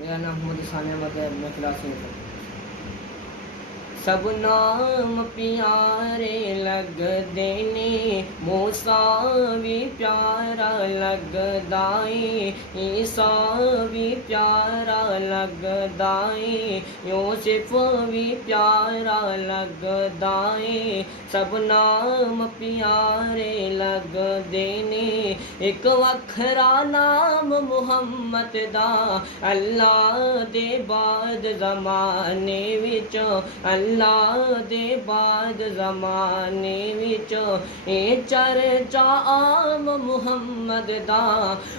मेरा नाम मोहम्मद सानिया अहमद है, मैं क्लास में हूँ। सब नाम प्यारे लग देने, मूसा भी प्यारा लगदाए, ईसा भी प्यारा लगदाए, यूसुफ भी प्यारा लगदाए। सब नाम प्यारे लग देने, एक वखरा नाम मुहम्मद दा, अल्लाह दे बाद ज़माने विच, अल्लाह दे बाद ज़माने विच ए चर्चा आम मुहम्मद दा।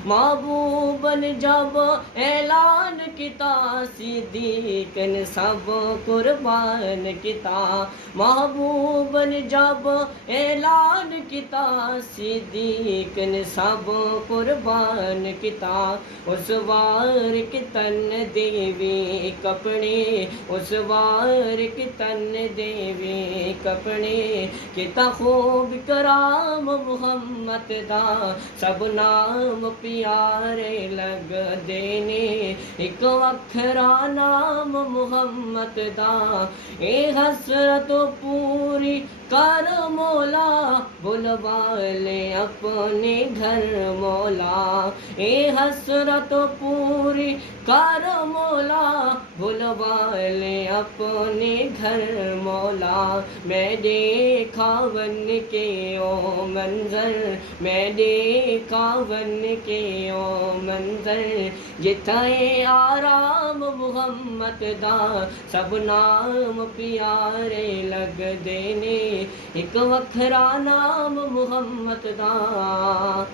महबूबन जब ऐलान किता, सिद्दीकन सब कुर्बान किता। महबूबन जब ऐलान किता, सिद्दीकन सब कुर्बान किता। उस वार के तन देवी कपड़े, उस वार के तन देवी कपड़े, किता खूब कराम मुहम्मद दा। सब नाम प्यारे लग देने, एक वखरा नाम मुहम्मद दा। ए हसरत पूरी कर मौला, बुलवा ले अपने घर मौला। ए हसरत पूरी कर मौला, बुलवा ले अपने घर मौला। मैं देखा बन के ओ मंजर, मैं देखा बन के ओ मंजर, जिथे आराम मुहम्मद दा। सब नाम प्यारे लग देने, एक वखरा नाम मुहम्मद दा।